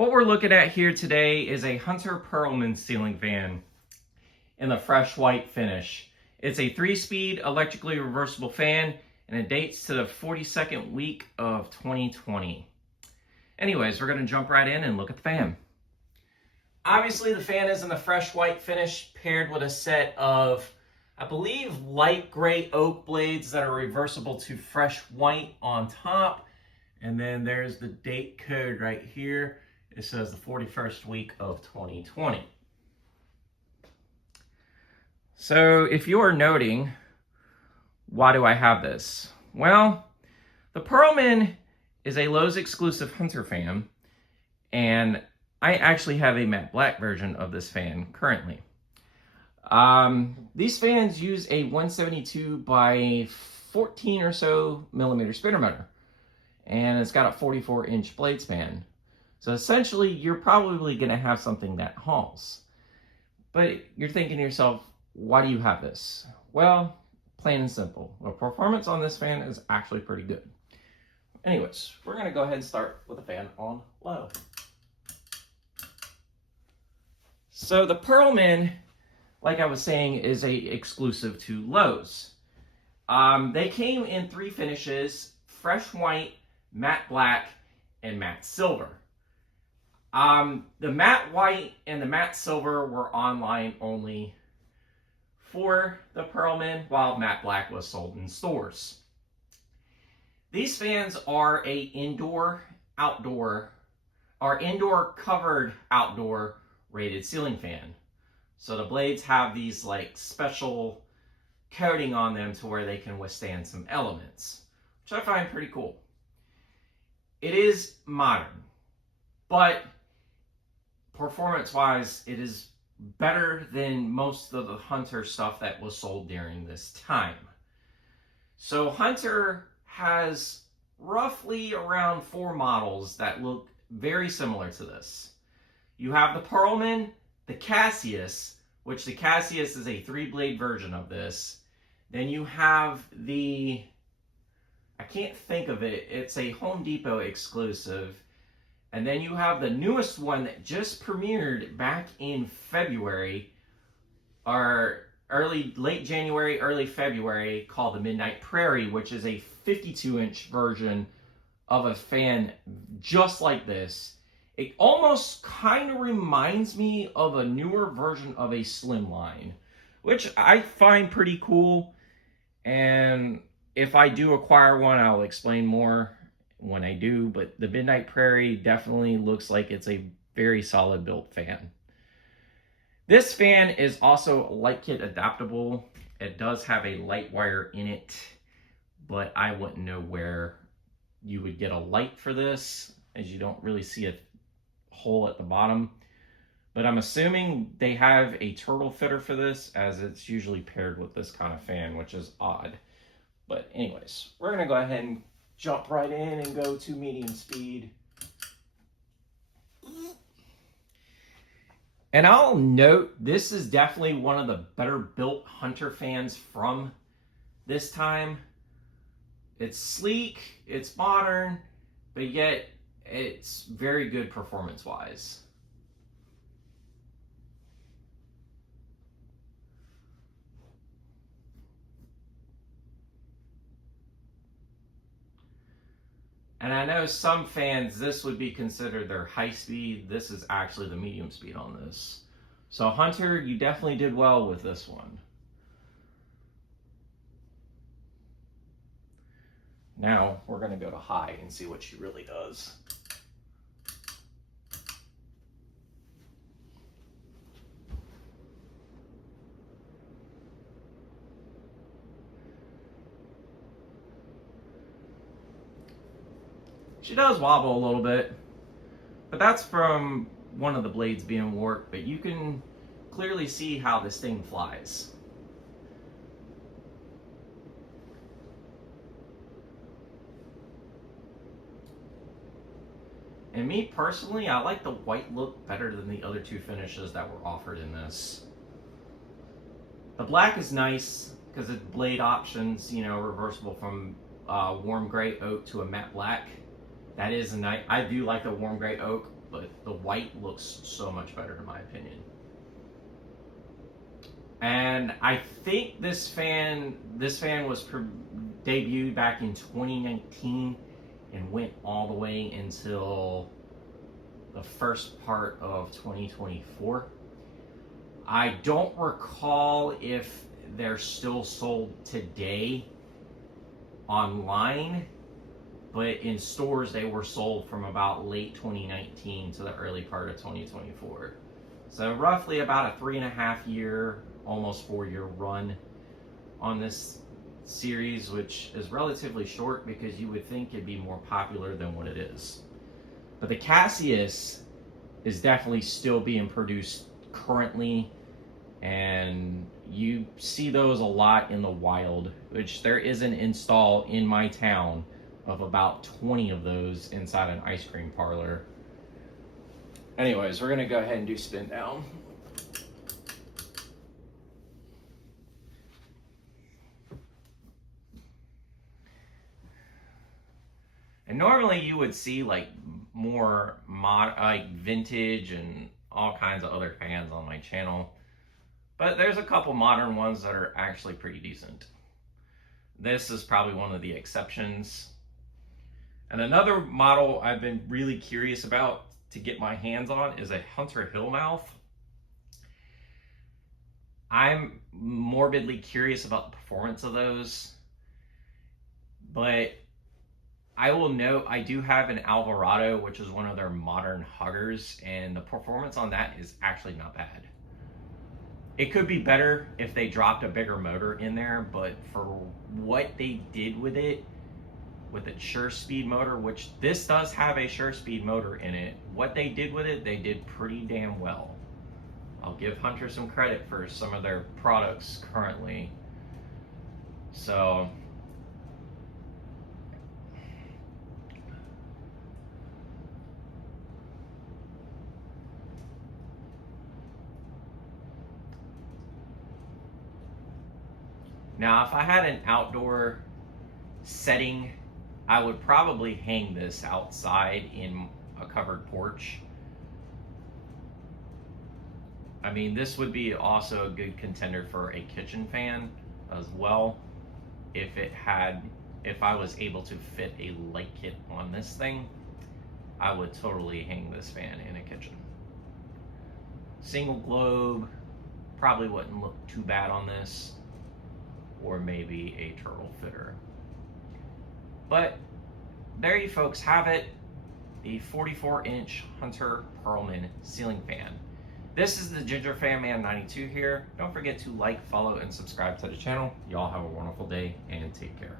What we're looking at here today is a Hunter Perlman ceiling fan in the fresh white finish. It's a 3-speed electrically reversible fan, and it dates to the 42nd week of 2020. Anyways, we're going to jump right in and look at the fan. Obviously, the fan is in the fresh white finish, paired with a set of, I believe, light gray oak blades that are reversible to fresh white on top. And then there's the date code right here. It says the 41st week of 2020. So if you are noting, why do I have this? Well, the Perlman is a Lowe's exclusive Hunter fan, and I actually have a matte black version of this fan currently. These fans use a 172 by 14 or so millimeter spinner motor, and it's got a 44-inch blade span. So essentially, you're probably going to have something that hauls. But you're thinking to yourself, why do you have this? Well, plain and simple. The performance on this fan is actually pretty good. Anyways, we're going to go ahead and start with the fan on low. So the Perlman, like I was saying, is a exclusive to Lowe's. They came in 3 finishes: fresh white, matte black, and matte silver. The matte white and the matte silver were online only for the Perlman, while matte black was sold in stores. These fans are indoor covered outdoor rated ceiling fan. So the blades have these like special coating on them to where they can withstand some elements, which I find pretty cool. It is modern, but performance-wise, it is better than most of the Hunter stuff that was sold during this time. So Hunter has roughly around 4 models that look very similar to this. You have the Perlman, the Cassius, which the Cassius is a 3-blade version of this. Then you have the, I can't think of it, it's a Home Depot exclusive. And then you have the newest one that just premiered back in February, or late January, early February, called the Midnight Prairie, which is a 52-inch version of a fan just like this. It almost kind of reminds me of a newer version of a Slimline, which I find pretty cool. And if I do acquire one, I'll explain more when I do, but the Midnight Prairie definitely looks like it's a very solid built fan. This fan is also light kit adaptable. It does have a light wire in it, but I wouldn't know where you would get a light for this, as you don't really see a hole at the bottom. But I'm assuming they have a turtle fitter for this, as it's usually paired with this kind of fan, which is odd. But anyways, we're gonna go ahead and jump right in and go to medium speed. And I'll note, this is definitely one of the better built Hunter fans from this time. It's sleek, it's modern, but yet it's very good performance-wise. And I know some fans, this would be considered their high speed. This is actually the medium speed on this. So Hunter, you definitely did well with this one. Now we're going to go to high and see what she really does. She does wobble a little bit, but that's from one of the blades being warped, but you can clearly see how this thing flies. And me personally, I like the white look better than the other 2 finishes that were offered in this. The black is nice because it's blade options, you know, reversible from warm gray oak to a matte black. That is a nice. I do like the warm gray oak, but the white looks so much better in my opinion. And I think this fan was debuted back in 2019 and went all the way until the first part of 2024. I don't recall if they're still sold today online, but in stores they were sold from about late 2019 to the early part of 2024. So roughly about a 3.5 year, almost 4 year run on this series, which is relatively short because you would think it'd be more popular than what it is. But the Cassius is definitely still being produced currently, and you see those a lot in the wild, which there is an install in my town of about 20 of those inside an ice cream parlor. Anyways, we're gonna go ahead and do spin down. And normally you would see like more like vintage and all kinds of other fans on my channel, but there's a couple modern ones that are actually pretty decent. This is probably one of the exceptions. And another model I've been really curious about to get my hands on is a Hunter Hillmouth. I'm morbidly curious about the performance of those, but I will note I do have an Alvarado, which is one of their modern huggers, and the performance on that is actually not bad. It could be better if they dropped a bigger motor in there, but for what they did with it, with a sure speed motor, which this does have a sure speed motor in it, what they did with it, they did pretty damn well. I'll give Hunter some credit for some of their products currently. So now if I had an outdoor setting, I would probably hang this outside in a covered porch. I mean, this would be also a good contender for a kitchen fan as well. If I was able to fit a light kit on this thing, I would totally hang this fan in a kitchen. Single globe probably wouldn't look too bad on this, or maybe a turtle fitter. But there you folks have it, the 44-inch Hunter Perlman ceiling fan. This is the Ginger Fan Man 92 here. Don't forget to like, follow, and subscribe to the channel. Y'all have a wonderful day and take care.